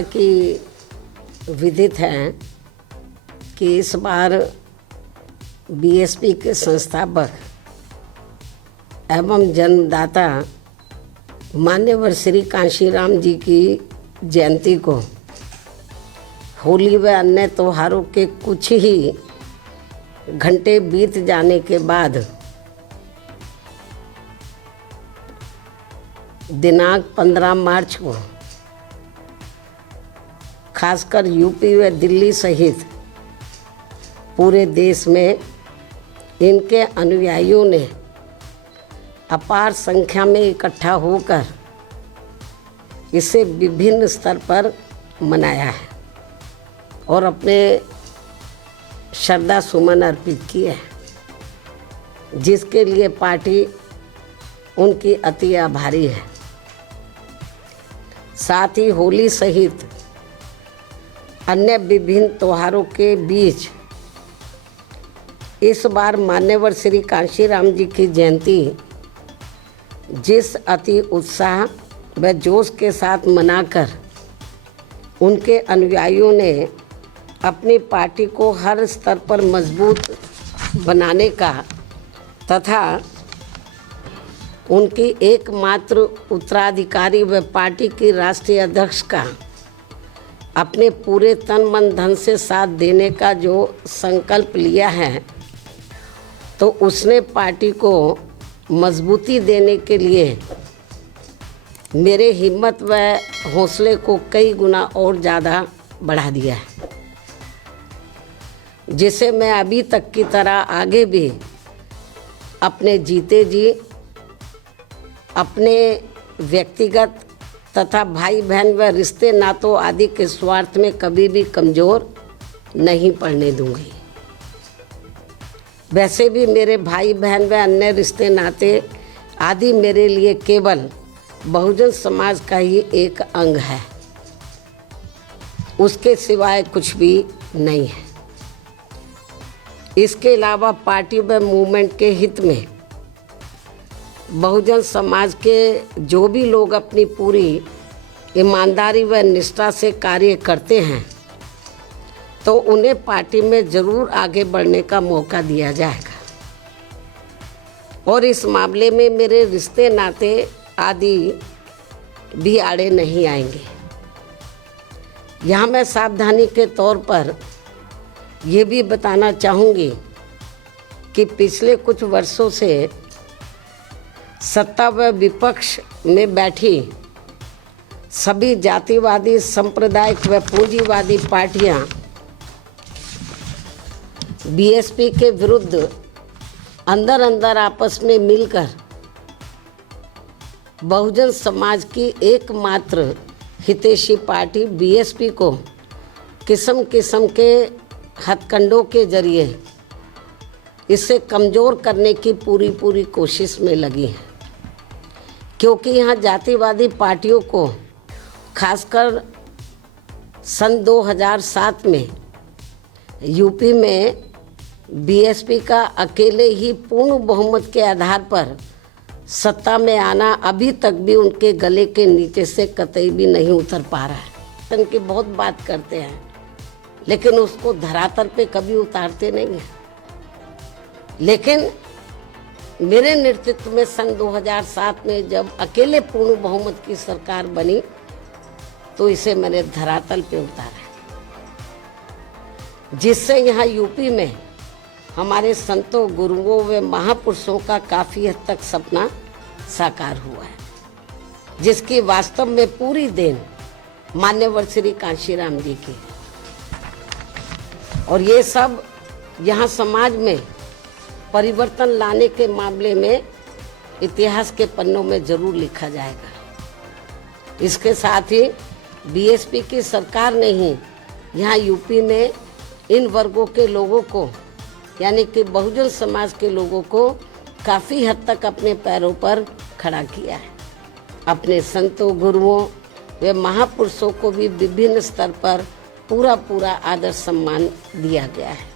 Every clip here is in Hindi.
कि विदित है कि इस बार बीएसपी के संस्थापक एवं जन्मदाता मान्यवर श्री कांशीराम जी की जयंती को होली व अन्य त्योहारों के कुछ ही घंटे बीत जाने के बाद दिनांक 15 मार्च को खासकर यूपी व दिल्ली सहित पूरे देश में इनके अनुयायियों ने अपार संख्या में इकट्ठा होकर इसे विभिन्न स्तर पर मनाया है और अपने श्रद्धा सुमन अर्पित किए हैं, जिसके लिए पार्टी उनकी अति आभारी है। साथ ही होली सहित अन्य विभिन्न त्योहारों के बीच इस बार मान्यवर श्री कांशीराम जी की जयंती जिस अति उत्साह व जोश के साथ मनाकर उनके अनुयायियों ने अपनी पार्टी को हर स्तर पर मजबूत बनाने का तथा उनकी एकमात्र उत्तराधिकारी व पार्टी की राष्ट्रीय अध्यक्ष का अपने पूरे तन मन धन से साथ देने का जो संकल्प लिया है, तो उसने पार्टी को मजबूती देने के लिए मेरे हिम्मत व हौसले को कई गुना और ज़्यादा बढ़ा दिया है, जिसे मैं अभी तक की तरह आगे भी अपने जीते जी अपने व्यक्तिगत तथा भाई बहन व रिश्ते नातों आदि के स्वार्थ में कभी भी कमज़ोर नहीं पड़ने दूंगी। वैसे भी मेरे भाई बहन व अन्य रिश्ते नाते आदि मेरे लिए केवल बहुजन समाज का ही एक अंग है, उसके सिवाय कुछ भी नहीं है। इसके अलावा पार्टी व मूवमेंट के हित में बहुजन समाज के जो भी लोग अपनी पूरी ईमानदारी व निष्ठा से कार्य करते हैं, तो उन्हें पार्टी में ज़रूर आगे बढ़ने का मौका दिया जाएगा और इस मामले में मेरे रिश्ते नाते आदि भी आड़े नहीं आएंगे। यहाँ मैं सावधानी के तौर पर ये भी बताना चाहूँगी कि पिछले कुछ वर्षों से सत्ता व विपक्ष में बैठी सभी जातिवादी सांप्रदायिक व पूंजीवादी पार्टियां बीएसपी के विरुद्ध अंदर अंदर आपस में मिलकर बहुजन समाज की एकमात्र हितैषी पार्टी बीएसपी को किस्म किस्म के हथकंडों के जरिए इसे कमज़ोर करने की पूरी कोशिश में लगी है, क्योंकि यहाँ जातिवादी पार्टियों को खासकर सन 2007 में यूपी में बीएसपी का अकेले ही पूर्ण बहुमत के आधार पर सत्ता में आना अभी तक भी उनके गले के नीचे से कतई भी नहीं उतर पा रहा है। उनकी बहुत बात करते हैं, लेकिन उसको धरातल पे कभी उतारते नहीं हैं। लेकिन मेरे नेतृत्व में सन 2007 में जब अकेले पूर्ण बहुमत की सरकार बनी, तो इसे मैंने धरातल पे उतारा, जिससे यहाँ यूपी में हमारे संतों, गुरुओं व महापुरुषों का काफ़ी हद तक सपना साकार हुआ है, जिसकी वास्तव में पूरी देन मान्यवर श्री कांशीराम जी की। और ये सब यहाँ समाज में परिवर्तन लाने के मामले में इतिहास के पन्नों में ज़रूर लिखा जाएगा। इसके साथ ही बीएसपी की सरकार ने ही यहाँ यूपी में इन वर्गों के लोगों को, यानी कि बहुजन समाज के लोगों को काफ़ी हद तक अपने पैरों पर खड़ा किया है। अपने संतों, गुरुओं व महापुरुषों को भी विभिन्न स्तर पर पूरा आदर सम्मान दिया गया है,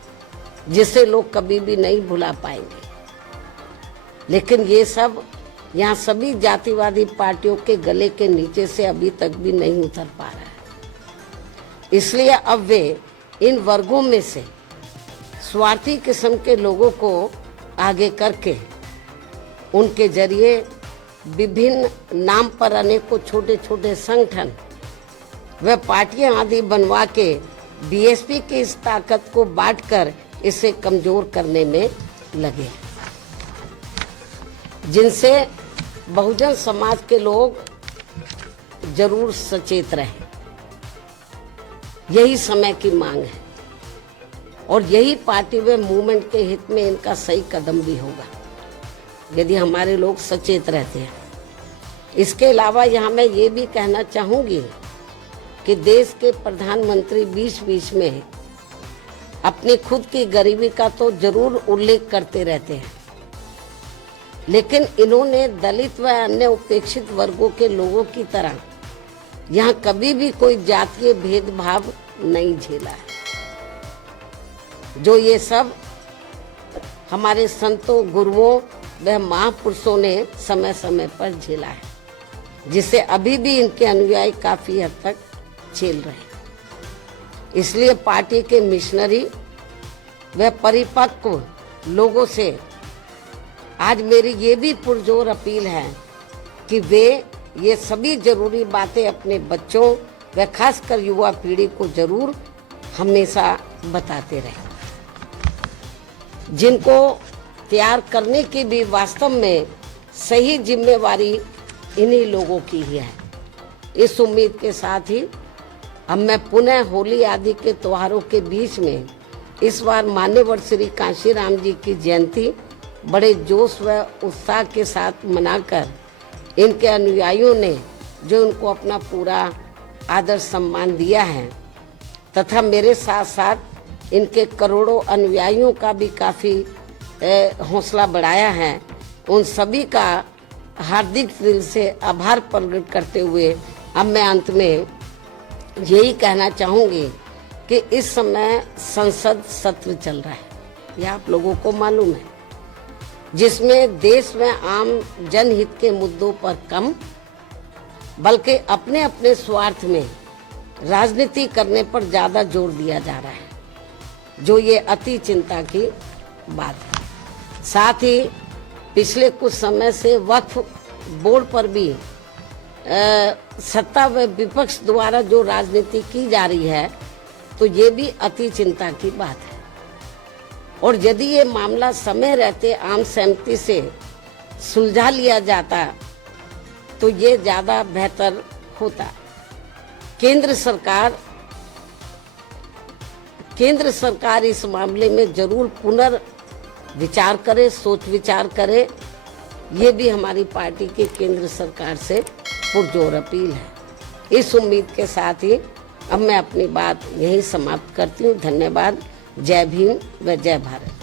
जिसे लोग कभी भी नहीं भुला पाएंगे। लेकिन ये सब यहाँ सभी जातिवादी पार्टियों के गले के नीचे से अभी तक भी नहीं उतर पा रहा है। इसलिए अब वे इन वर्गों में से स्वार्थी किस्म के लोगों को आगे करके उनके जरिए विभिन्न नाम पर अनेकों छोटे छोटे संगठन व पार्टियां आदि बनवा के बीएसपी की इस ताकत को बांटकर इसे कमजोर करने में लगे, जिनसे बहुजन समाज के लोग जरूर सचेत रहें। यही समय की मांग है और यही पार्टी व मूवमेंट के हित में इनका सही कदम भी होगा यदि हमारे लोग सचेत रहते हैं। इसके अलावा यहाँ मैं ये भी कहना चाहूँगी कि देश के प्रधानमंत्री बीच बीच में अपनी खुद की गरीबी का तो जरूर उल्लेख करते रहते हैं, लेकिन इन्होंने दलित व अन्य उपेक्षित वर्गों के लोगों की तरह यहाँ कभी भी कोई जातीय भेदभाव नहीं झेला है, जो ये सब हमारे संतों, गुरुओं व महापुरुषों ने समय समय पर झेला है, जिसे अभी भी इनके अनुयायी काफी हद तक झेल रहे हैं। इसलिए पार्टी के मिशनरी व परिपक्व लोगों से आज मेरी ये भी पुरजोर अपील है कि वे ये सभी जरूरी बातें अपने बच्चों व खासकर युवा पीढ़ी को जरूर हमेशा बताते रहें, जिनको तैयार करने की भी वास्तव में सही जिम्मेवारी इन्हीं लोगों की ही है। इस उम्मीद के साथ ही अब मैं पुनः होली आदि के त्योहारों के बीच में इस बार मान्यवर श्री कांशीराम जी की जयंती बड़े जोश व उत्साह के साथ मनाकर इनके अनुयायियों ने जो उनको अपना पूरा आदर सम्मान दिया है तथा मेरे साथ साथ इनके करोड़ों अनुयायियों का भी काफ़ी हौसला बढ़ाया है, उन सभी का हार्दिक दिल से आभार प्रकट करते हुए अब मैं अंत में यही कहना चाहूँगी कि इस समय संसद सत्र चल रहा है, यह आप लोगों को मालूम है, जिसमें देश में आम जनहित के मुद्दों पर कम बल्कि अपने अपने स्वार्थ में राजनीति करने पर ज़्यादा जोर दिया जा रहा है, जो ये अति चिंता की बात है। साथ ही पिछले कुछ समय से वक्फ बोर्ड पर भी सत्ता व विपक्ष द्वारा जो राजनीति की जा रही है, तो ये भी अति चिंता की बात है। और यदि ये मामला समय रहते आम सहमति से सुलझा लिया जाता तो ये ज़्यादा बेहतर होता। केंद्र सरकार इस मामले में जरूर पुनर्विचार करे, सोच विचार करे, ये भी हमारी पार्टी की केंद्र सरकार से पुरजोर अपील है। इस उम्मीद के साथ ही अब मैं अपनी बात यहीं समाप्त करती हूँ। धन्यवाद। जय भीम व जय भारत।